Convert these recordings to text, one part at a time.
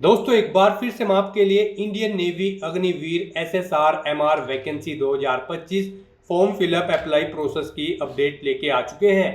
दोस्तों एक बार फिर से हम आपके लिए Indian navy Agniveer SSR MR vacancy 2025 form fill up apply process की अपडेट लेके आ चुके हैं।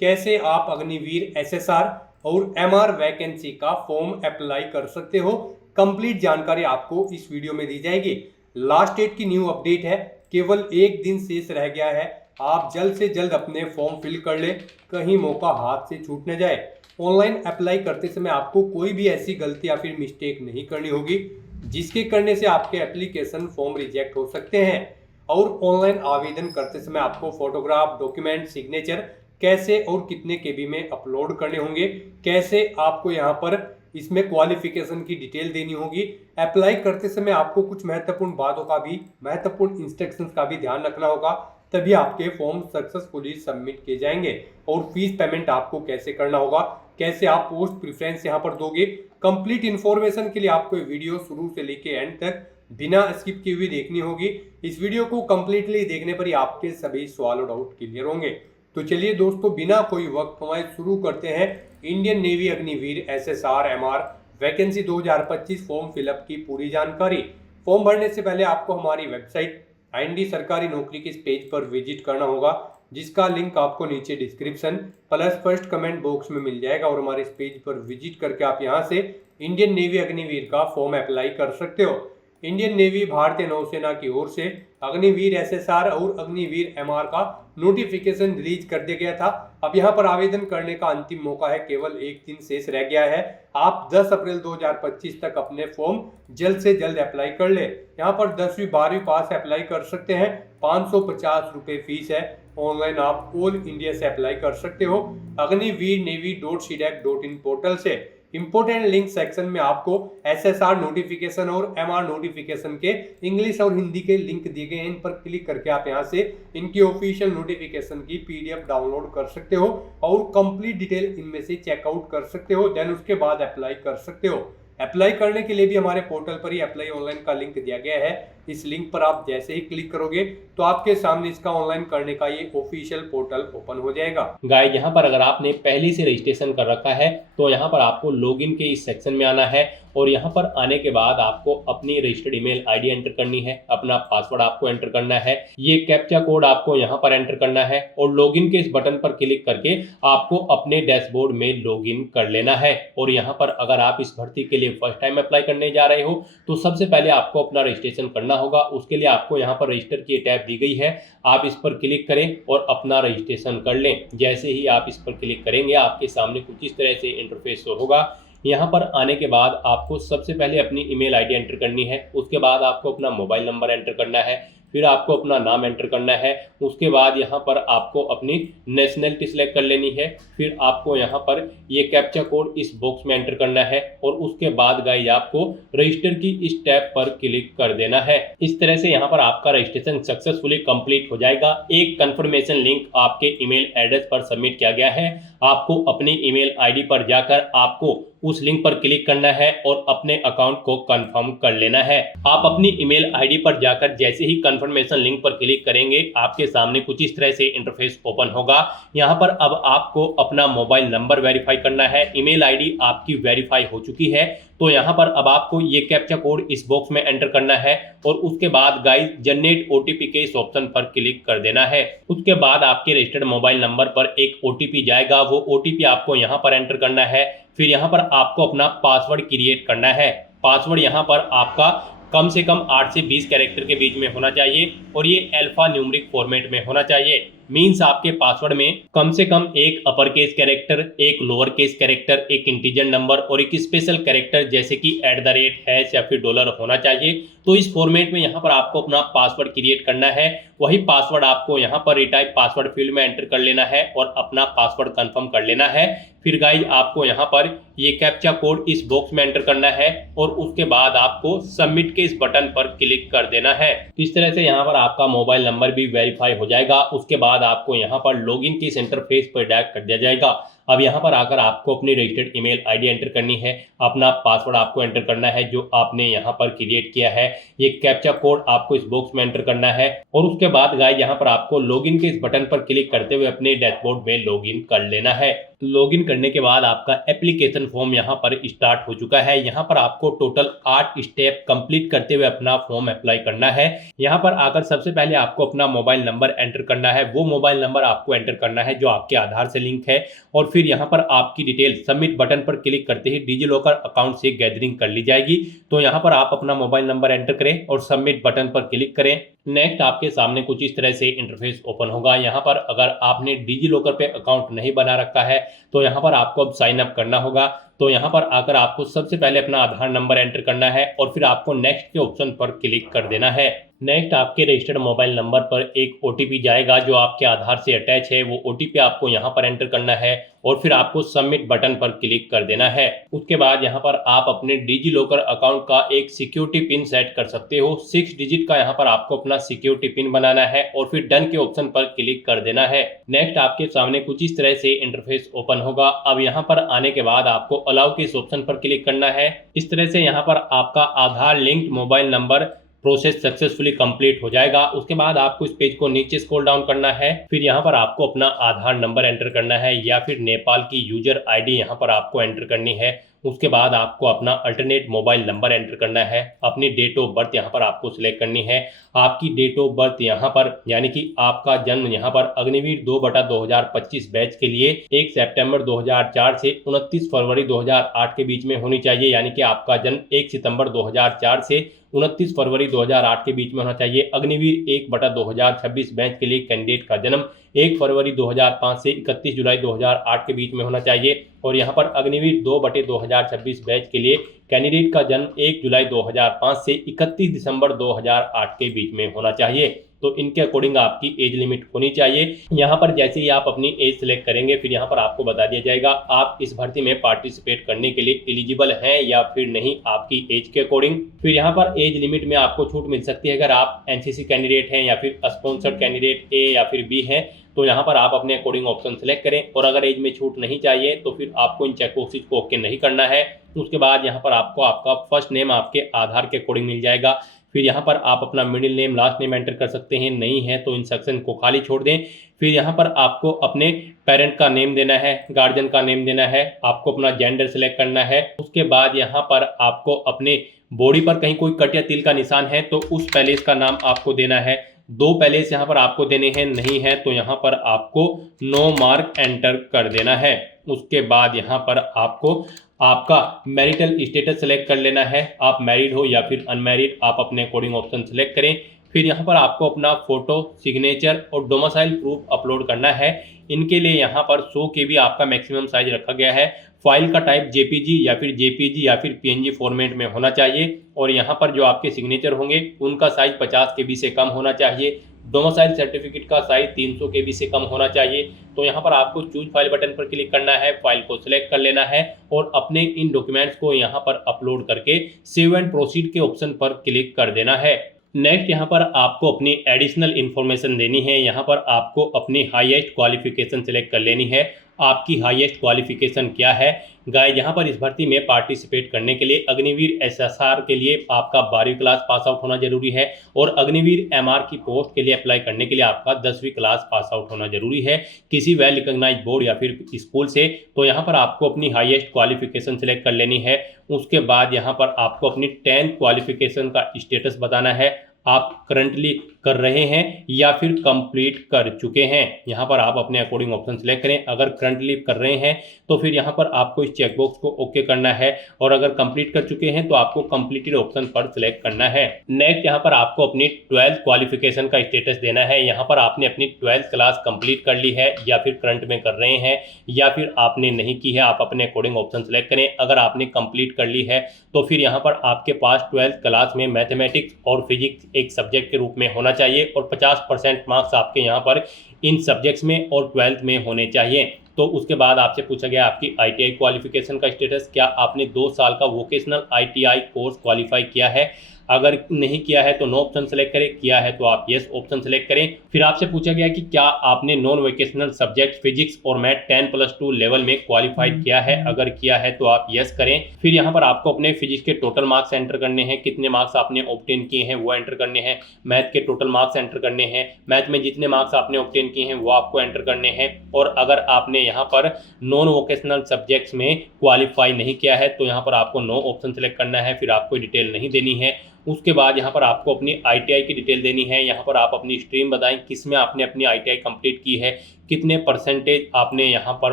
कैसे आप अग्निवीर एसएसआर और एमआर वैकेंसी का फॉर्म अप्लाई कर सकते हो, कंप्लीट जानकारी आपको इस वीडियो में दी जाएगी। लास्ट डेट की न्यू अपडेट है, केवल एक दिन शेष रह गया है। आप जल्द से जल्द अपने फॉर्म फिल कर ले, कहीं मौका हाथ से छूट न जाए। ऑनलाइन अप्लाई करते समय आपको कोई भी ऐसी गलती या फिर मिस्टेक नहीं करनी होगी जिसके करने से आपके एप्लीकेशन फॉर्म रिजेक्ट हो सकते हैं। और ऑनलाइन आवेदन करते समय आपको फोटोग्राफ, डॉक्यूमेंट, सिग्नेचर कैसे और कितने केबी में अपलोड करने होंगे, कैसे आपको यहाँ पर इसमें क्वालिफिकेशन की डिटेल देनी होगी। अप्लाई करते समय आपको कुछ महत्वपूर्ण बातों का भी, महत्वपूर्ण इंस्ट्रक्शंस का भी ध्यान रखना होगा, तभी आपके फॉर्म सक्सेसफुली सबमिट किए जाएंगे। और फीस पेमेंट आपको कैसे करना होगा, कैसे आप पोस्ट प्रेफरेंस यहाँ पर दोगे, कंप्लीट इन्फॉर्मेशन के लिए आपको ये वीडियो शुरू से लेके एंड तक बिना स्किप किए हुए देखनी होगी। इस वीडियो को कंप्लीटली देखने पर ही आपके सभी सवाल और डाउट क्लियर होंगे। तो चलिए दोस्तों, बिना कोई वक्त गंवाए शुरू करते हैं Indian navy Agniveer SSR MR vacancy 2025 form fill up की पूरी जानकारी। फॉर्म भरने से पहले आपको हमारी वेबसाइट आईएनडी सरकारी नौकरी के इस पेज पर विजिट करना होगा, जिसका लिंक आपको नीचे description plus first comment box में मिल जाएगा। और हमारे इस पेज पर विजिट करके आप यहां से इंडियन नेवी अग्निवीर का फॉर्म अप्लाई कर सकते हो। इंडियन नेवी भारतीय नौसेना की ओर से अग्निवीर एसएसआर और अग्निवीर एमआर का नोटिफिकेशन रिलीज कर दिया गया था। अब यहाँ पर आवेदन करने का अंतिम मौका है, केवल एक दिन शेष रह गया है। आप 10 अप्रैल 2025 तक अपने फॉर्म जल्द से जल्द अप्लाई कर ले। यहाँ पर 10वीं 12वीं पास अप्लाई कर सकते हैं, 550 रुपये फीस है। ऑनलाइन आप ऑल इंडिया से अप्लाई कर सकते हो अग्निवीर नेवी.cdac.in पोर्टल से। इंपोर्टेंट लिंक सेक्शन में आपको एसएसआर नोटिफिकेशन और एमआर नोटिफिकेशन के इंग्लिश और हिंदी के लिंक दिए गए हैं। इन पर क्लिक करके आप यहां से इनकी ऑफिशियल नोटिफिकेशन की पीडीएफ डाउनलोड कर सकते हो और कंप्लीट डिटेल इनमें से चेकआउट कर सकते हो। देन उसके बाद अप्लाई कर सकते हो। अप्लाई करने के लिए भी हमारे पोर्टल पर ही अप्लाई ऑनलाइन का लिंक दिया गया है। इस लिंक पर आप जैसे ही क्लिक करोगे तो आपके सामने इसका ऑनलाइन करने का ये ऑफिशियल पोर्टल ओपन हो जाएगा। गाइस, यहाँ पर अगर आपने पहले से रजिस्ट्रेशन कर रखा है तो यहाँ पर आपको लॉगिन के इस सेक्शन में आना है और यहाँ पर आने के बाद आपको अपनी रजिस्टर्ड ईमेल आईडी एंटर करनी है, अपना पासवर्ड आपको एंटर करना है, ये कैप्चा कोड आपको यहाँ पर एंटर करना है और लॉगिन के इस बटन पर क्लिक करके आपको अपने डैशबोर्ड में लॉगिन कर लेना है। और यहाँ पर अगर आप इस भर्ती के लिए फर्स्ट टाइम अप्लाई करने जा रहे हो तो सबसे पहले आपको अपना रजिस्ट्रेशन करना होगा। उसके लिए आपको यहाँ पर रजिस्टर की टैब दी गई है, आप इस पर क्लिक करें और अपना रजिस्ट्रेशन कर लें। जैसे ही आप इस पर क्लिक करेंगे आपके सामने कुछ इस तरह से इंटरफेस शो होगा। यहाँ पर आने के बाद आपको सबसे पहले अपनी ईमेल आईडी एंटर करनी है, उसके बाद आपको अपना मोबाइल नंबर एंटर करना है, फिर आपको अपना नाम एंटर करना है, उसके बाद यहाँ पर आपको अपनी नेशनलिटी सिलेक्ट कर लेनी है, फिर आपको यहाँ पर ये कैप्चा कोड इस बॉक्स में एंटर करना है और उसके बाद गाइस आपको रजिस्टर की इस टैब पर क्लिक कर देना है। इस तरह से यहाँ पर आपका रजिस्ट्रेशन सक्सेसफुली कंप्लीट हो जाएगा। एक कंफर्मेशन लिंक आपके ईमेल एड्रेस पर सबमिट किया गया है। आपको अपनी ईमेल आईडी पर जाकर आपको उस लिंक पर क्लिक करना है और अपने अकाउंट को कंफर्म कर लेना है। आप अपनी ईमेल आईडी पर जाकर जैसे ही कंफर्मेशन लिंक पर क्लिक करेंगे आपके सामने कुछ इस तरह से इंटरफेस ओपन होगा। यहाँ पर अब आपको अपना मोबाइल नंबर वेरीफाई करना है। ईमेल आईडी आपकी वेरीफाई हो चुकी है तो यहाँ पर अब आपको ये कैप्चा कोड इस बॉक्स में एंटर करना है और उसके बाद गाइस जनरेट ओटीपी के इस ऑप्शन पर क्लिक कर देना है। उसके बाद आपके रजिस्टर्ड मोबाइल नंबर पर एक ओटीपी जाएगा, वो ओटीपी आपको यहाँ पर एंटर करना है। फिर यहाँ पर आपको अपना पासवर्ड क्रिएट करना है। पासवर्ड यहाँ पर आपका कम से कम 8 से 20 कैरेक्टर के बीच में होना चाहिए और ये अल्फा न्यूमेरिक फॉर्मेट में होना चाहिए। मीन्स आपके पासवर्ड में कम से कम एक अपर केस कैरेक्टर, एक लोअर केस कैरेक्टर, एक इंटीजर नंबर और एक स्पेशल कैरेक्टर जैसे कि @ या फिर डॉलर होना चाहिए। तो इस फॉर्मेट में यहाँ पर आपको अपना पासवर्ड क्रिएट करना है। वही पासवर्ड आपको यहाँ पर रिटाइप पासवर्ड फील्ड में एंटर कर लेना है और अपना पासवर्ड कंफर्म कर लेना है। फिर गाइस आपको यहाँ पर ये कैप्चा कोड इस बॉक्स में एंटर करना है और उसके बाद आपको सबमिट के इस बटन पर क्लिक कर देना है। इस तरह से यहाँ पर आपका मोबाइल नंबर भी वेरीफाई हो जाएगा। उसके बाद आपको यहाँ पर लॉगिन की इंटरफेस पर डायरेक्ट कर दिया जाएगा। अब यहाँ पर आकर आपको अपनी रजिस्टर्ड ईमेल आईडी एंटर करनी है, अपना पासवर्ड आपको एंटर करना है जो आपने यहाँ पर क्रिएट किया है, ये कैप्चा कोड आपको इस बॉक्स में एंटर करना है और उसके बाद गाइस यहाँ पर आपको लॉगिन के इस बटन पर क्लिक करते हुए अपने डैशबोर्ड में लॉगिन कर लेना है। लॉगिन करने के बाद आपका एप्लीकेशन फॉर्म यहाँ पर स्टार्ट हो चुका है। यहाँ पर आपको टोटल 8 स्टेप कंप्लीट करते हुए अपना फॉर्म अप्लाई करना है। यहाँ पर आकर सबसे पहले आपको अपना मोबाइल नंबर एंटर करना है। वो मोबाइल नंबर आपको एंटर करना है जो आपके आधार से लिंक है, और फिर यहाँ पर आपकी डिटेल सबमिट बटन पर क्लिक करते ही डिजी लॉकर अकाउंट से गैदरिंग कर ली जाएगी। तो यहाँ पर आप अपना मोबाइल नंबर एंटर करें और सबमिट बटन पर क्लिक करें। नेक्स्ट आपके सामने कुछ इस तरह से इंटरफेस ओपन होगा। यहाँ पर अगर आपने डिजी लॉकर पे अकाउंट नहीं बना रखा है तो यहाँ पर आपको अब साइन अप करना होगा। तो यहाँ पर आकर आपको सबसे पहले अपना आधार नंबर एंटर करना है और फिर आपको नेक्स्ट के ऑप्शन पर क्लिक कर देना है। नेक्स्ट आपके रजिस्टर्ड मोबाइल नंबर पर एक OTP जाएगा जो आपके आधार से अटैच है। वो OTP आपको यहाँ पर एंटर करना है और फिर आपको सबमिट बटन पर क्लिक कर देना है। उसके बाद यहाँ पर आप अपने डिजी लॉकर अकाउंट का एक सिक्योरिटी पिन सेट कर सकते हो। 6 डिजिट का यहाँ पर आपको अपना सिक्योरिटी पिन बनाना है और फिर डन के ऑप्शन पर क्लिक कर देना है। नेक्स्ट आपके सामने कुछ इस तरह से इंटरफेस ओपन होगा। अब यहाँ पर आने के बाद आपको अलाउ के इस ऑप्शन पर क्लिक करना है। इस तरह से यहाँ पर आपका Aadhaar linked mobile number process successfully complete हो जाएगा। उसके बाद आपको इस पेज को नीचे स्क्रॉल डाउन करना है। फिर यहाँ पर आपको अपना आधार नंबर एंटर करना है या फिर नेपाल की यूजर आईडी यहाँ पर आपको एंटर करनी है। उसके बाद आपको अपना अल्टरनेट मोबाइल नंबर एंटर करना है। अपनी डेट ऑफ बर्थ यहाँ पर आपको सिलेक्ट करनी है। आपकी डेट ऑफ बर्थ यहाँ पर यानी कि आपका जन्म यहाँ पर अग्निवीर 2/2025 बैच के लिए 1 सितंबर 2004 से 29 फरवरी 2008 के बीच में होनी चाहिए। यानी कि आपका जन्म 1 सितंबर 2004 से 29 फरवरी 2008 के बीच में होना चाहिए। अग्निवीर 1/2026 बैच के लिए कैंडिडेट का जन्म 1 फरवरी 2005 से 31 जुलाई 2008 के बीच में होना चाहिए। और यहाँ पर अग्निवीर 2/2026 बैच के लिए कैंडिडेट का जन्म 1 जुलाई 2005 से 31 दिसंबर 2008 के बीच में होना चाहिए। तो इनके अकॉर्डिंग आपकी एज लिमिट होनी चाहिए। यहाँ पर जैसे ही आप अपनी एज सिलेक्ट करेंगे फिर यहाँ पर आपको बता दिया जाएगा आप इस भर्ती में पार्टिसिपेट करने के लिए एलिजिबल हैं या फिर नहीं आपकी एज के अकॉर्डिंग। फिर यहाँ पर एज लिमिट में आपको छूट मिल सकती है अगर आप NCC कैंडिडेट हैं या फिर स्पॉन्सर्ड कैंडिडेट A या फिर B हैं। तो यहाँ पर आप अपने अकॉर्डिंग ऑप्शन सेलेक्ट करें। और अगर एज में छूट नहीं चाहिए तो फिर आपको इन चेक बॉक्सेस को ओके नहीं करना है। उसके बाद यहाँ पर आपको आपका फर्स्ट नेम आपके आधार के अकॉर्डिंग मिल जाएगा। फिर यहाँ पर आप अपना middle name last name enter कर सकते हैं, नहीं है तो इन सेक्शन को खाली छोड़ दें। फिर यहाँ पर आपको अपने पेरेंट का नेम देना है, गार्जियन का नेम देना है, आपको अपना जेंडर सेलेक्ट करना है। उसके बाद यहाँ पर आपको अपने बॉडी पर कहीं कोई कट या तिल का निशान है तो उस पैलेस का नाम आपको देना है। 2 पैलेस यहाँ पर आपको देने हैं, नहीं है तो यहाँ पर आपको नो मार्क एंटर कर देना है। उसके बाद यहाँ पर आपको आपका मैरिटल स्टेटस सेलेक्ट कर लेना है। आप मैरिड हो या फिर अनमैरिड आप अपने अकॉर्डिंग ऑप्शन सेलेक्ट करें। फिर यहाँ पर आपको अपना फोटो, सिग्नेचर और डोमिसाइल प्रूफ अपलोड करना है। इनके लिए यहाँ पर 100 KB आपका मैक्सिमम साइज रखा गया है। फाइल का टाइप JPG या फिर JPG या फिर PNG फॉर्मेट में होना चाहिए। और यहाँ पर जो आपके सिग्नेचर होंगे उनका साइज 50 KB से कम होना चाहिए। डोमिसाइल सर्टिफिकेट का साइज 300 KB से कम होना चाहिए। तो यहाँ पर आपको चूज फाइल बटन पर क्लिक करना है, फाइल को सिलेक्ट कर लेना है और अपने इन डॉक्यूमेंट्स को यहाँ पर अपलोड करके सेव एंड प्रोसीड के ऑप्शन पर क्लिक कर देना है। नेक्स्ट यहाँ पर आपको अपनी एडिशनल इन्फॉर्मेशन देनी है। यहाँ पर आपको अपनी हाईएस्ट क्वालिफिकेशन सिलेक्ट कर लेनी है। आपकी हाईएस्ट क्वालिफिकेशन क्या है गाइस? यहाँ पर इस भर्ती में पार्टिसिपेट करने के लिए अग्निवीर SSR के लिए आपका 12वीं क्लास पास आउट होना जरूरी है और अग्निवीर MR की पोस्ट के लिए अप्लाई करने के लिए आपका 10वीं क्लास पास आउट होना जरूरी है किसी वेल रिकॉग्नाइज्ड बोर्ड या फिर स्कूल से। तो यहाँ पर आपको अपनी हाईएस्ट क्वालिफिकेशन सिलेक्ट कर लेनी है। उसके बाद यहाँ पर आपको अपनी 10th क्वालिफिकेशन का स्टेटस बताना है। आप करंटली कर रहे हैं या फिर कंप्लीट कर चुके हैं। यहाँ पर आप अपने अकॉर्डिंग ऑप्शन सेलेक्ट करें। अगर करंटली कर रहे हैं तो फिर यहाँ पर आपको इस चेकबॉक्स को ओके करना है और अगर कंप्लीट कर चुके हैं तो आपको कंप्लीटेड ऑप्शन पर सिलेक्ट करना है। नेक्स्ट यहाँ पर आपको अपनी 12th क्वालिफिकेशन का स्टेटस देना है। यहाँ पर आपने अपनी 12th क्लास कंप्लीट कर ली है या फिर करंट में कर रहे हैं या फिर आपने नहीं की है, आप अपने अकॉर्डिंग ऑप्शन सेलेक्ट करें। अगर आपने कंप्लीट कर ली है तो फिर यहाँ पर आपके पास 12th क्लास में मैथमेटिक्स और फिजिक्स एक सब्जेक्ट के रूप में होना चाहिए और 50% मार्क्स आपके यहाँ पर इन सब्जेक्ट्स में और 12th में होने चाहिए। तो उसके बाद आपसे पूछा गया आपकी ITI क्वालिफिकेशन का स्टेटस, क्या आपने 2 साल का वोकेशनल ITI कोर्स क्वालिफाई किया है? अगर नहीं किया है तो नो ऑप्शन सेलेक्ट करें, किया है तो आप यस ऑप्शन सेलेक्ट करें। फिर आपसे पूछा गया कि क्या आपने नॉन वोकेशनल सब्जेक्ट फिजिक्स और मैथ 10+2 लेवल में क्वालिफाइड किया है, अगर किया है तो आप यस करें। फिर यहाँ पर आपको अपने फिजिक्स के टोटल मार्क्स एंटर करने हैं, कितने मार्क्स आपने ऑब्टेन किए हैं वो एंटर करने हैं। मैथ के टोटल मार्क्स एंटर करने हैं, मैथ में जितने मार्क्स आपने ऑब्टेन किए हैं वो आपको एंटर करने हैं। और अगर आपने यहाँ पर नॉन वोकेशनल सब्जेक्ट्स में क्वालिफाई नहीं किया है तो यहाँ पर आपको नो ऑप्शन सेलेक्ट करना है, फिर आपको डिटेल नहीं देनी है। उसके बाद यहाँ पर आपको अपनी ITI की डिटेल देनी है। यहाँ पर आप अपनी स्ट्रीम बताएं, किस में आपने अपनी ITI कंप्लीट की है, कितने परसेंटेज आपने यहाँ पर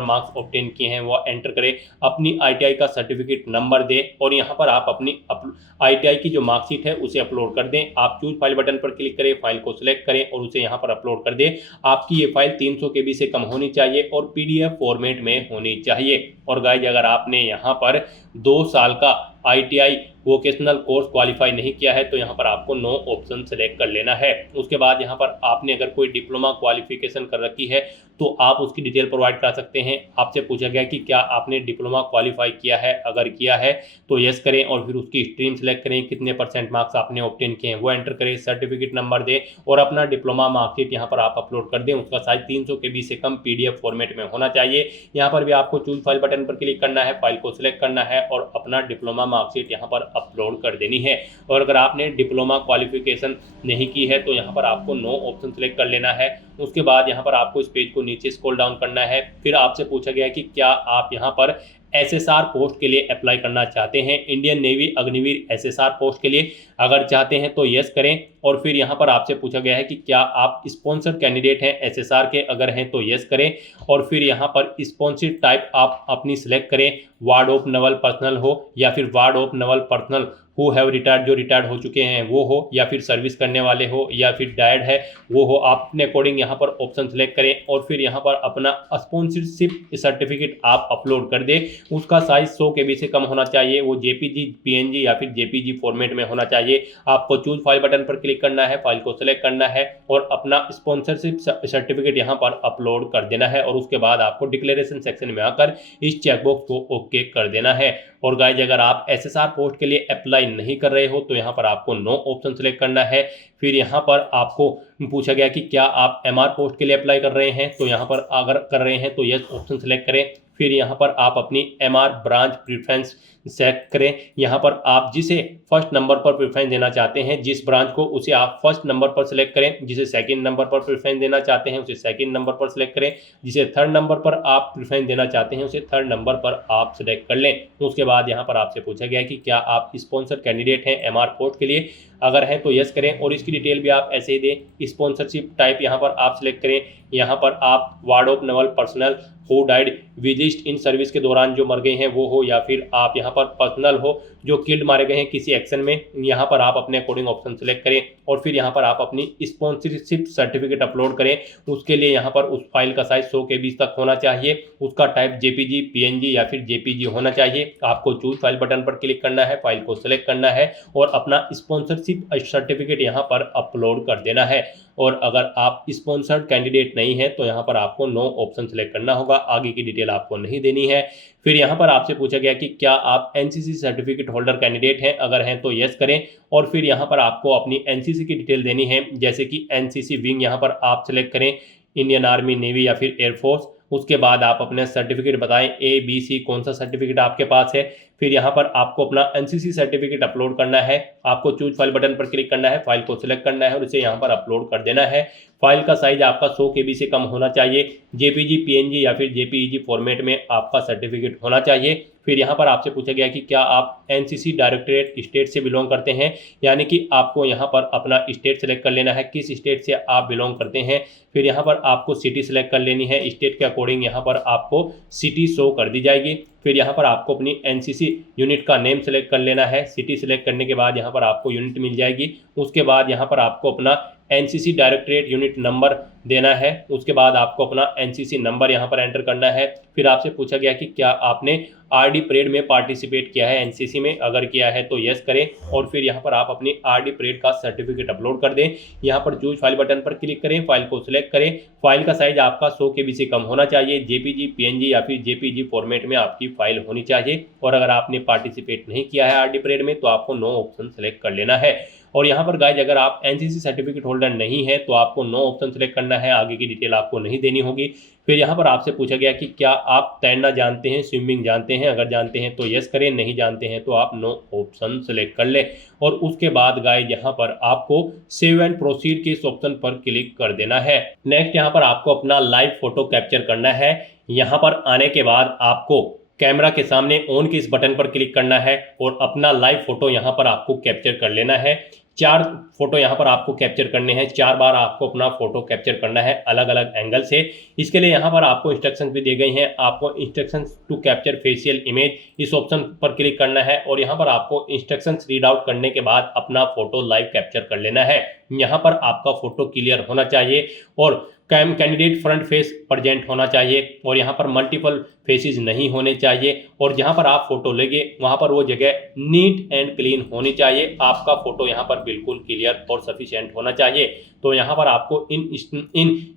मार्क्स ऑब्टेन किए हैं वो एंटर करें। अपनी ITI का सर्टिफिकेट नंबर दें और यहाँ पर आप अपनी ITI की जो मार्कशीट है उसे अपलोड कर दें। आप चूज फाइल बटन पर क्लिक करें, फाइल को सिलेक्ट करें और उसे यहाँ पर अपलोड कर दें। आपकी ये फाइल 300 KB से कम होनी चाहिए और PDF फॉर्मेट में होनी चाहिए। और गाइज, अगर आपने यहाँ पर 2 साल का ITI वोकेशनल कोर्स क्वालिफाई नहीं किया है तो यहाँ पर आपको नो ऑप्शन सेलेक्ट कर लेना है। उसके बाद यहाँ पर आपने अगर कोई डिप्लोमा क्वालिफिकेशन कर रखी है तो आप उसकी डिटेल प्रोवाइड कर सकते हैं। आपसे पूछा गया कि क्या आपने डिप्लोमा क्वालिफाई किया है, अगर किया है तो यस करें और फिर उसकी स्ट्रीम सेलेक्ट करें, कितने % मार्क्स आपने ऑब्टेन किए हैं वो एंटर करें, सर्टिफिकेट नंबर दें और अपना डिप्लोमा मार्कशीट यहाँ पर आप अपलोड कर दें। उसका साइज 300 KB से कम PDF फॉर्मेट में होना चाहिए। यहाँ पर भी आपको चूज फाइल बटन पर क्लिक करना है, फाइल को सिलेक्ट करना है और अपना डिप्लोमा मार्कशीट यहाँ पर अपलोड कर देनी है। और अगर आपने डिप्लोमा क्वालिफिकेशन नहीं की है तो यहाँ पर आपको नो ऑप्शन सेलेक्ट कर लेना है। उसके बाद यहाँ पर आपको इस पेज को नीचे स्क्रॉल डाउन करना है। फिर आपसे पूछा गया कि क्या आप यहाँ पर SSR पोस्ट के लिए अप्लाई करना चाहते हैं, Indian navy Agniveer SSR post के लिए। अगर चाहते हैं तो यस करें। और फिर यहाँ पर आपसे पूछा गया है कि क्या आप स्पॉन्सर्ड कैंडिडेट हैं SSR के, अगर हैं तो यस करें। और फिर यहाँ पर स्पॉन्सर्ड टाइप आप अपनी सिलेक्ट करें, वार्ड ऑफ नवल पर्सनल हो या फिर ward of naval personnel who have retired, जो रिटायर्ड हो चुके हैं वो हो, या फिर सर्विस करने वाले हो या फिर डायड है वो हो। आप अपने अकॉर्डिंग यहाँ पर ऑप्शन सेलेक्ट करें और फिर यहाँ पर अपना स्पॉन्सरशिप सर्टिफिकेट आप अपलोड कर दें। उसका साइज 100 KB से कम होना चाहिए, वो JPG, PNG या फिर JPG फॉर्मेट में होना चाहिए। आपको चूज फाइल बटन पर क्लिक करना है, फाइल को सिलेक्ट करना है और अपना स्पॉन्सरशिप सर्टिफिकेट यहाँ पर अपलोड कर देना है। और उसके बाद आपको डिक्लेरेशन सेक्शन में आकर इस चेकबॉक्स को ओके कर देना है। और गाइज, अगर आप SSR पोस्ट के लिए अप्लाई नहीं कर रहे हो तो यहाँ पर आपको नो ऑप्शन सेलेक्ट करना है। फिर यहाँ पर आपको पूछा गया कि क्या आप MR पोस्ट के लिए अप्लाई कर रहे हैं, तो यहाँ पर अगर कर रहे हैं तो यस ऑप्शन सेलेक्ट करें। फिर यहाँ पर आप अपनी MR ब्रांच प्रेफरेंस सेलेक्ट करें। यहाँ पर आप जिसे फर्स्ट नंबर पर प्रेफरेंस देना चाहते हैं, जिस ब्रांच को, उसे आप फर्स्ट नंबर पर सिलेक्ट करें। जिसे सेकंड नंबर पर प्रेफरेंस देना चाहते हैं उसे सेकंड नंबर पर सिलेक्ट करें। जिसे थर्ड नंबर पर आप प्रेफरेंस देना चाहते हैं उसे थर्ड नंबर पर आप सिलेक्ट कर लें। उसके बाद यहाँ पर आपसे पूछा गया है कि क्या आप स्पॉन्सर कैंडिडेट हैं MR पोस्ट के लिए, अगर है तो यस करें और इसकी डिटेल भी आप ऐसे ही दें। स्पॉन्सरशिप टाइप यहाँ पर आप सिलेक्ट करें। यहाँ पर आप ward of naval personnel who died whilst in service के दौरान जो मर गए हैं वो हो, या फिर आप यहाँ पर पर्सनल हो जो किल्ड मारे गए हैं किसी एक्शन में, यहाँ पर आप अपने अकॉर्डिंग ऑप्शन सेलेक्ट करें और फिर यहाँ पर आप अपनी स्पॉन्सरशिप सर्टिफिकेट अपलोड करें। उसके लिए यहाँ पर उस फाइल का साइज 100 KB तक होना चाहिए, उसका टाइप JPG, PNG या फिर JPG होना चाहिए। आपको चूज फाइल बटन पर क्लिक करना है, फाइल को सिलेक्ट करना है और अपना स्पॉन्सरशिप सर्टिफिकेट यहाँ पर अपलोड कर देना है। और अगर आप स्पॉन्सर्ड कैंडिडेट नहीं है तो यहाँ पर आपको नो ऑप्शन सेलेक्ट करना होगा, आगे की डिटेल आपको नहीं देनी है। फिर यहाँ पर आपसे पूछा गया कि क्या आप NCC सर्टिफिकेट होल्डर कैंडिडेट हैं, अगर हैं तो यस करें और फिर यहाँ पर आपको अपनी NCC की डिटेल देनी है, जैसे कि NCC विंग यहाँ पर आप सिलेक्ट करें, इंडियन आर्मी, नेवी या फिर एयरफोर्स। उसके बाद आप अपने सर्टिफिकेट बताएं ABC, कौन सा सर्टिफिकेट आपके पास है। फिर यहाँ पर आपको अपना NCC सर्टिफिकेट अपलोड करना है। आपको चूज फाइल बटन पर क्लिक करना है, फाइल को सिलेक्ट करना है और इसे यहाँ पर अपलोड कर देना है। फाइल का साइज आपका 100 KB से कम होना चाहिए, JPG, PNG या फिर JPEG फॉर्मेट में आपका सर्टिफिकेट होना चाहिए। फिर यहाँ पर आपसे पूछा गया कि क्या आप NCC डायरेक्टरेट स्टेट से बिलोंग करते हैं, यानी कि आपको यहाँ पर अपना स्टेट सेलेक्ट कर लेना है, किस स्टेट से आप बिलोंग करते हैं। फिर यहाँ पर आपको सिटी सेलेक्ट कर लेनी है, स्टेट के अकॉर्डिंग यहाँ पर आपको सिटी शो कर दी जाएगी। फिर यहाँ पर आपको अपनी NCC यूनिट का नेम सेलेक्ट कर लेना है, सिटी सेलेक्ट करने के बाद यहाँ पर आपको यूनिट मिल जाएगी। उसके बाद यहाँ पर आपको अपना NCC डायरेक्टरेट यूनिट नंबर देना है। उसके बाद आपको अपना NCC नंबर यहाँ पर एंटर करना है। फिर आपसे पूछा गया कि क्या आपने RD परेड में पार्टिसिपेट किया है NCC में, अगर किया है तो यस करें और फिर यहाँ पर आप अपनी RD परेड का सर्टिफिकेट अपलोड कर दें। यहाँ पर चूज फाइल बटन पर क्लिक करें, फाइल को सिलेक्ट करें। फाइल का साइज आपका 100 KB से कम होना चाहिए, JPG, PNG या फिर JPG फॉर्मेट में आपकी फाइल होनी चाहिए। और अगर आपने पार्टिसिपेट नहीं किया है आरडी परेड में तो आपको नो ऑप्शन सेलेक्ट कर लेना है। और यहाँ पर गाइज अगर आप एनसीसी सर्टिफिकेट होल्डर नहीं है तो आपको नो ऑप्शन सेलेक्ट करना है, आगे की डिटेल आपको नहीं देनी होगी। फिर यहाँ पर आपसे पूछा गया कि क्या आप तैरना जानते हैं, स्विमिंग जानते हैं, अगर जानते हैं तो यस करें, नहीं जानते हैं तो आप नो ऑप्शन सेलेक्ट कर लें। और उसके बाद गाइज यहाँ पर आपको सेव एंड प्रोसीड के इस ऑप्शन पर क्लिक कर देना है। नेक्स्ट यहाँ पर आपको अपना लाइव फोटो कैप्चर करना है। यहाँ पर आने के बाद आपको कैमरा के सामने ऑन के इस बटन पर क्लिक करना है और अपना लाइव फोटो यहाँ पर आपको कैप्चर कर लेना है। 4 फोटो यहाँ पर आपको कैप्चर करने हैं, 4 बार आपको अपना फोटो कैप्चर करना है अलग अलग एंगल से। इसके लिए यहाँ पर आपको इंस्ट्रक्शंस भी दिए गए हैं। आपको instructions to capture facial image इस ऑप्शन पर क्लिक करना है और यहाँ पर आपको इंस्ट्रक्शंस रीड आउट करने के बाद अपना फोटो लाइव कैप्चर कर लेना है। यहाँ पर आपका फोटो क्लियर होना चाहिए और कैंडिडेट फ्रंट फेस प्रेजेंट होना चाहिए और यहाँ पर मल्टीपल फेसेस नहीं होने चाहिए। और जहाँ पर आप फोटो लेंगे वहाँ पर वो जगह नीट एंड क्लीन होनी चाहिए। आपका फोटो यहाँ पर बिल्कुल क्लियर और सफिशिएंट होना चाहिए। तो यहाँ पर आपको इन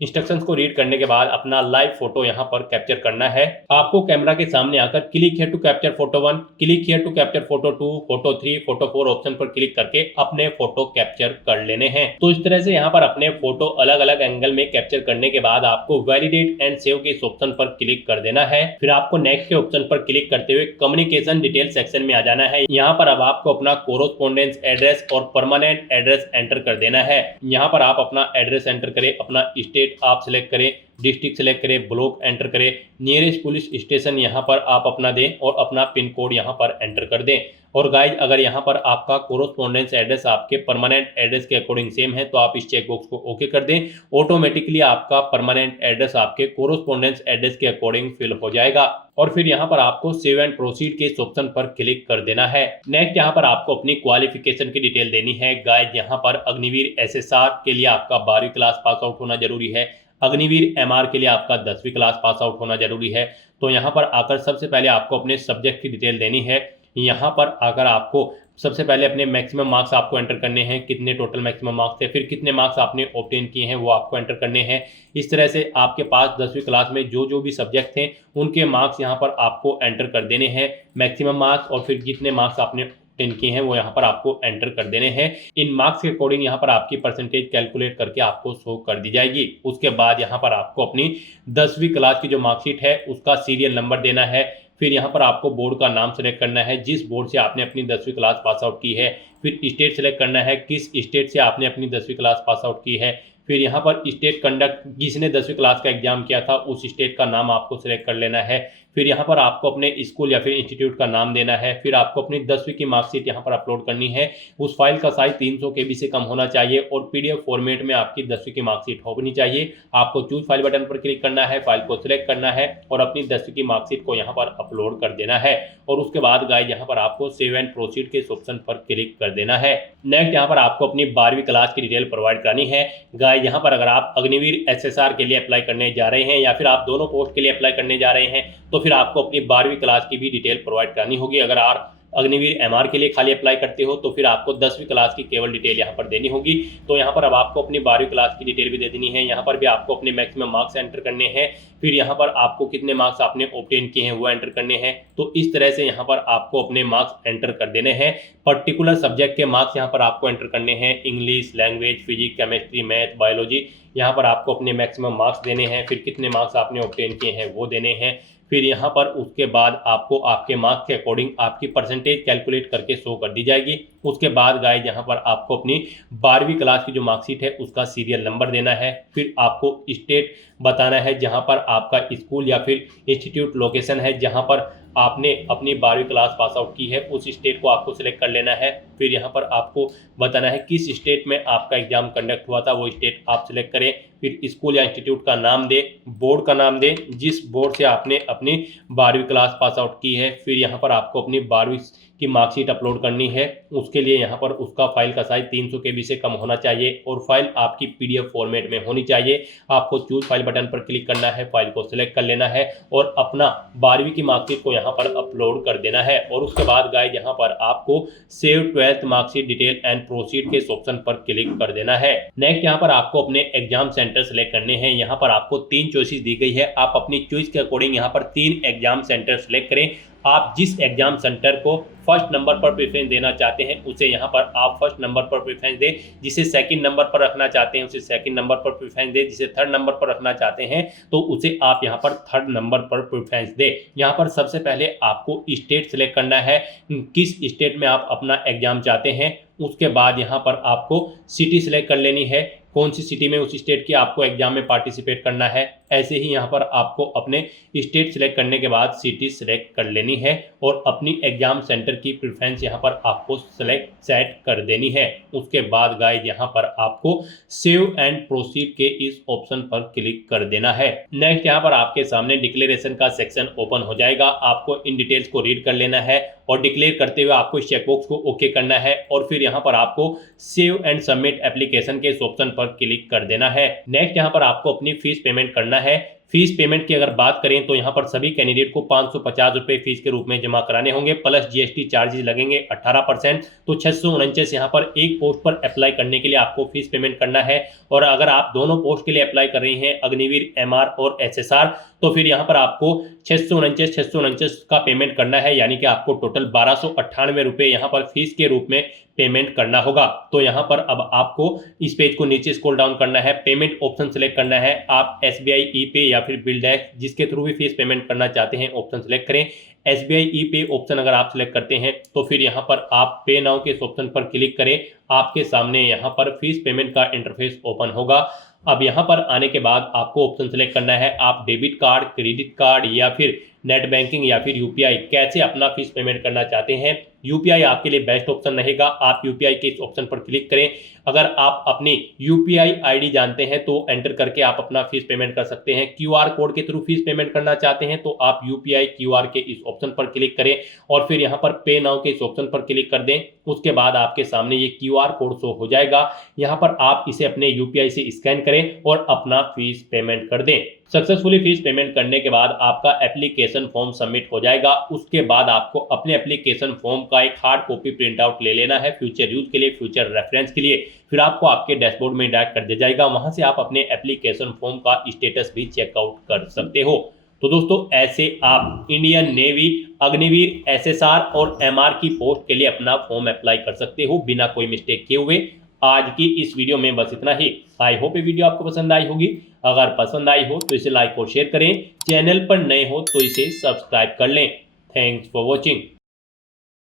इंस्ट्रक्शंस को रीड करने के बाद अपना लाइव फोटो यहाँ पर कैप्चर करना है। आपको कैमरा के सामने आकर click here to capture photo 1, click here to capture photo 2, photo 3, photo 4 option पर क्लिक करके अपने फोटो कैप्चर कर लेने हैं। तो इस तरह से यहाँ पर अपने फोटो अलग अलग एंगल में कैप्चर करने के बाद आपको वैलिडेट एंड सेव के इस ऑप्शन पर क्लिक कर देना है। फिर आपको नेक्स्ट के ऑप्शन पर क्लिक करते हुए कम्युनिकेशन डिटेल सेक्शन में आ जाना है। यहाँ पर अब आपको अपना कोरोस्पोंडेंस एड्रेस और परमानेंट एड्रेस एंटर कर देना है। यहाँ पर आप अपना एड्रेस एंटर करें, अपना स्टेट आप सिलेक्ट करें, डिस्ट्रिक्ट सेलेक्ट करें, ब्लॉक एंटर करें, नियरेस्ट पुलिस स्टेशन यहाँ पर आप अपना दें और अपना पिन कोड यहाँ पर एंटर कर दें। और गाइज अगर यहाँ पर आपका कोरोस्पोंडेंस एड्रेस आपके परमानेंट एड्रेस के अकॉर्डिंग सेम है तो आप इस चेक बॉक्स को ओके कर दें। ऑटोमेटिकली आपका परमानेंट एड्रेस आपके कोरोस्पोंडेंस एड्रेस के अकॉर्डिंग फिल हो जाएगा। और फिर यहाँ पर आपको सेव एंड प्रोसीड के इस ऑप्शन पर क्लिक कर देना है। नेक्स्ट यहाँ पर आपको अपनी क्वालिफिकेशन की डिटेल देनी है। गाइज यहाँ पर अग्निवीर एसएसआर के लिए आपका 12वीं क्लास पास आउट होना जरूरी है। अग्निवीर एमआर के लिए आपका 10वीं क्लास पास आउट होना जरूरी है। तो यहाँ पर आकर सबसे पहले आपको अपने सब्जेक्ट की डिटेल देनी है। यहाँ पर आकर आपको सबसे पहले अपने मैक्सिमम मार्क्स आपको एंटर करने हैं, कितने टोटल मैक्सिमम मार्क्स थे, फिर कितने मार्क्स आपने ऑब्टेन किए हैं वो आपको एंटर करने हैं। इस तरह से आपके पास 10वीं क्लास में जो भी सब्जेक्ट थे उनके मार्क्स यहाँ पर आपको एंटर कर देने हैं, मैक्सिमम मार्क्स और फिर जितने मार्क्स आपने ऑब्टेन किए हैं वो यहाँ पर आपको एंटर कर देने हैं। इन मार्क्स के अकॉर्डिंग यहाँ पर आपकी परसेंटेज कैलकुलेट करके आपको शो कर दी जाएगी। उसके बाद यहाँ पर आपको अपनी 10वीं क्लास की जो मार्कशीट है उसका सीरियल नंबर देना है। फिर यहाँ पर आपको बोर्ड का नाम सेलेक्ट करना है, जिस बोर्ड से आपने अपनी 10वीं क्लास पास आउट की है। फिर स्टेट सेलेक्ट करना है, किस स्टेट से आपने अपनी 10वीं क्लास पास आउट की है। फिर यहाँ पर स्टेट कंडक्ट जिसने 10वीं क्लास का एग्जाम किया था उस स्टेट का नाम आपको सेलेक्ट कर लेना है। फिर यहाँ पर आपको अपने स्कूल या फिर इंस्टीट्यूट का नाम देना है। फिर आपको अपनी 10वीं की मार्कशीट यहाँ पर अपलोड करनी है। उस फाइल का साइज 300 KB से कम होना चाहिए और पीडीएफ फॉर्मेट में आपकी 10वीं की मार्कशीट होनी चाहिए। आपको चूज फाइल बटन पर क्लिक करना है, फाइल को सिलेक्ट करना है और अपनी 10वीं की मार्कशीट को यहाँ पर अपलोड कर देना है। और उसके बाद गाइस यहाँ पर आपको सेव एंड प्रोसीड के इस ऑप्शन पर क्लिक कर देना है। नेक्स्ट यहाँ पर आपको अपनी 12वीं क्लास की डिटेल प्रोवाइड करानी है। गाइस यहाँ पर अगर आप अग्निवीर एसएसआर के लिए अप्लाई करने जा रहे हैं या फिर आप दोनों पोस्ट के लिए अप्लाई करने जा रहे हैं तो फिर आपको अपनी 12वीं क्लास की भी डिटेल प्रोवाइड करानी होगी। अगर आप अग्निवीर एमआर के लिए खाली अप्लाई करते हो तो फिर आपको 10वीं क्लास की केवल डिटेल यहाँ पर देनी होगी। तो यहाँ पर अब आपको अपनी 12वीं क्लास की डिटेल भी दे देनी है। यहाँ पर भी आपको अपने मैक्सिमम मार्क्स एंटर करने हैं। फिर यहाँ पर आपको कितने मार्क्स आपने ऑब्टेन किए हैं वो एंटर करने हैं। तो इस तरह से यहाँ पर आपको अपने मार्क्स एंटर कर देने हैं। पर्टिकुलर सब्जेक्ट के मार्क्स यहाँ पर आपको एंटर करने हैं, English, language, physics, chemistry, math, biology. यहाँ पर आपको अपने मैक्सिमम मार्क्स देने हैं। फिर कितने मार्क्स आपने ऑब्टेन किए हैं वो देने हैं। फिर यहाँ पर उसके बाद आपको आपके मार्क्स के अकॉर्डिंग आपकी परसेंटेज कैलकुलेट करके शो कर दी जाएगी। उसके बाद गाइस यहाँ पर आपको अपनी 12वीं क्लास की जो मार्कशीट है उसका सीरियल नंबर देना है। फिर आपको स्टेट बताना है जहाँ पर आपका स्कूल या फिर इंस्टीट्यूट लोकेशन है, जहाँ पर आपने अपनी 12वीं क्लास पास आउट की है उस स्टेट को आपको सिलेक्ट कर लेना है। फिर यहाँ पर आपको बताना है किस स्टेट में आपका एग्जाम कंडक्ट हुआ था, वो स्टेट आप सिलेक्ट करें। फिर स्कूल या इंस्टीट्यूट का नाम दें, बोर्ड का नाम दें जिस बोर्ड से आपने अपनी 12वीं क्लास पास आउट की है। फिर यहाँ पर आपको अपनी 12वीं की मार्कशीट अपलोड करनी है। उसके लिए यहाँ पर उसका फाइल का साइज 300 KB से कम होना चाहिए और फाइल आपकी PDF फॉर्मेट में होनी चाहिए। आपको चूज फाइल बटन पर क्लिक करना है, फाइल को सिलेक्ट कर लेना है और अपना 12वीं की मार्कशीट को यहाँ पर अपलोड कर देना है। और उसके बाद गाइस यहाँ पर आपको save 12th marksheet detail and proceed के इस ऑप्शन पर क्लिक कर देना है। नेक्स्ट यहाँ पर आपको अपने एग्जाम सेंटर सेलेक्ट करने हैं। यहाँ पर आपको 3 चॉइसेस दी गई है। आप अपनी चॉइस के अकॉर्डिंग यहाँ पर 3 एग्जाम सेंटर सेलेक्ट करें। आप जिस एग्जाम सेंटर को फर्स्ट नंबर पर प्रेफरेंस देना चाहते हैं उसे यहाँ पर आप फर्स्ट नंबर पर प्रेफरेंस दें, जिसे सेकंड नंबर पर रखना चाहते हैं उसे सेकंड नंबर पर प्रेफरेंस दें, जिसे थर्ड नंबर पर रखना चाहते हैं तो उसे आप यहाँ पर थर्ड नंबर पर प्रेफरेंस दें। यहाँ पर सबसे पहले आपको स्टेट सेलेक्ट करना है, किस स्टेट में आप अपना एग्जाम चाहते हैं। उसके बाद यहाँ पर आपको सिटी सेलेक्ट कर लेनी है, कौन सी सिटी में उस स्टेट की आपको एग्जाम में पार्टिसिपेट करना है। ऐसे ही यहाँ पर आपको अपने स्टेट सेलेक्ट करने के बाद सिटी सेलेक्ट कर लेनी है और अपनी एग्जाम सेंटर की प्रेफरेंस यहाँ पर आपको सेट कर देनी है। उसके बाद गाइस यहाँ पर आपको सेव एंड प्रोसीड के इस ऑप्शन पर क्लिक कर देना है। नेक्स्ट यहाँ पर आपके सामने डिक्लेरेशन का सेक्शन ओपन हो जाएगा। आपको इन डिटेल्स को रीड कर लेना है और डिक्लेयर करते हुए आपको इस चेकबॉक्स को ओके करना है और फिर यहाँ पर आपको सेव एंड सबमिट एप्लीकेशन के इस ऑप्शन पर क्लिक कर देना है। नेक्स्ट यहाँ पर आपको अपनी फीस पेमेंट करना है। फीस पेमेंट की अगर बात करें तो यहाँ पर सभी कैंडिडेट को 550 रुपये फीस के रूप में जमा कराने होंगे, प्लस जीएसटी चार्जेस लगेंगे 18%। तो 649 यहाँ पर एक पोस्ट पर अप्लाई करने के लिए आपको फीस पेमेंट करना है। और अगर आप दोनों पोस्ट के लिए अप्लाई कर रही हैं, अग्निवीर एमआर और एसएसआर, तो फिर यहाँ पर आपको 649 का पेमेंट करना है, यानी कि आपको टोटल 1298 रुपये यहाँ पर फीस के रूप में पेमेंट करना होगा। तो यहाँ पर अब आपको इस पेज को नीचे स्क्रॉल डाउन करना है, पेमेंट ऑप्शन सेलेक्ट करना है। आप एसबीआई ई पे या फिर बिल डैश जिसके थ्रू भी फीस पेमेंट करना चाहते हैं ऑप्शन सेलेक्ट करें। एसबीआई ई पे ऑप्शन अगर आप सेलेक्ट करते हैं तो फिर यहाँ पर आप पे नाउ के इस ऑप्शन पर क्लिक करें। आपके सामने यहाँ पर फीस पेमेंट का इंटरफेस ओपन होगा। अब यहाँ पर आने के बाद आपको ऑप्शन सेलेक्ट करना है, आप डेबिट कार्ड, क्रेडिट कार्ड या फिर नेट बैंकिंग या फिर यूपीआई कैसे अपना फीस पेमेंट करना चाहते हैं। यूपीआई आपके लिए बेस्ट ऑप्शन रहेगा, आप यूपीआई के इस ऑप्शन पर क्लिक करें। अगर आप अपनी यूपीआई आईडी जानते हैं तो एंटर करके आप अपना फीस पेमेंट कर सकते हैं। क्यूआर कोड के थ्रू फीस पेमेंट करना चाहते हैं तो आप यूपीआई क्यूआर के इस ऑप्शन पर क्लिक करें और फिर यहाँ पर पे नाउ के इस ऑप्शन पर क्लिक कर दें। उसके बाद आपके सामने ये क्यूआर कोड शो हो जाएगा। यहाँ पर आप इसे अपने यूपीआई से स्कैन करें और अपना फीस पेमेंट कर दें। सक्सेसफुली फीस पेमेंट करने के बाद आपका एप्लीकेशन फॉर्म सबमिट हो जाएगा। उसके बाद आपको अपने एप्लीकेशन फॉर्म का एक हार्ड कॉपी प्रिंट आउट ले लेना है फ्यूचर यूज के लिए, फ्यूचर रेफरेंस के लिए। फिर आपको आपके डैशबोर्ड में डायरेक्ट कर दिया जाएगा, वहां से आप अपने एप्लीकेशन फॉर्म का स्टेटस भी चेकआउट कर सकते हो। तो दोस्तों ऐसे आप इंडियन नेवी, अग्निवीर, एसएसआर और एमआर की पोस्ट के लिए अपना फॉर्म अप्लाई कर सकते हो बिना कोई मिस्टेक किए हुए। आज की इस वीडियो में बस इतना ही। आई होप ये वीडियो आपको पसंद आई होगी। अगर पसंद आई हो तो इसे लाइक और शेयर करें, चैनल पर नए हो तो इसे सब्सक्राइब कर लें। Thanks for watching.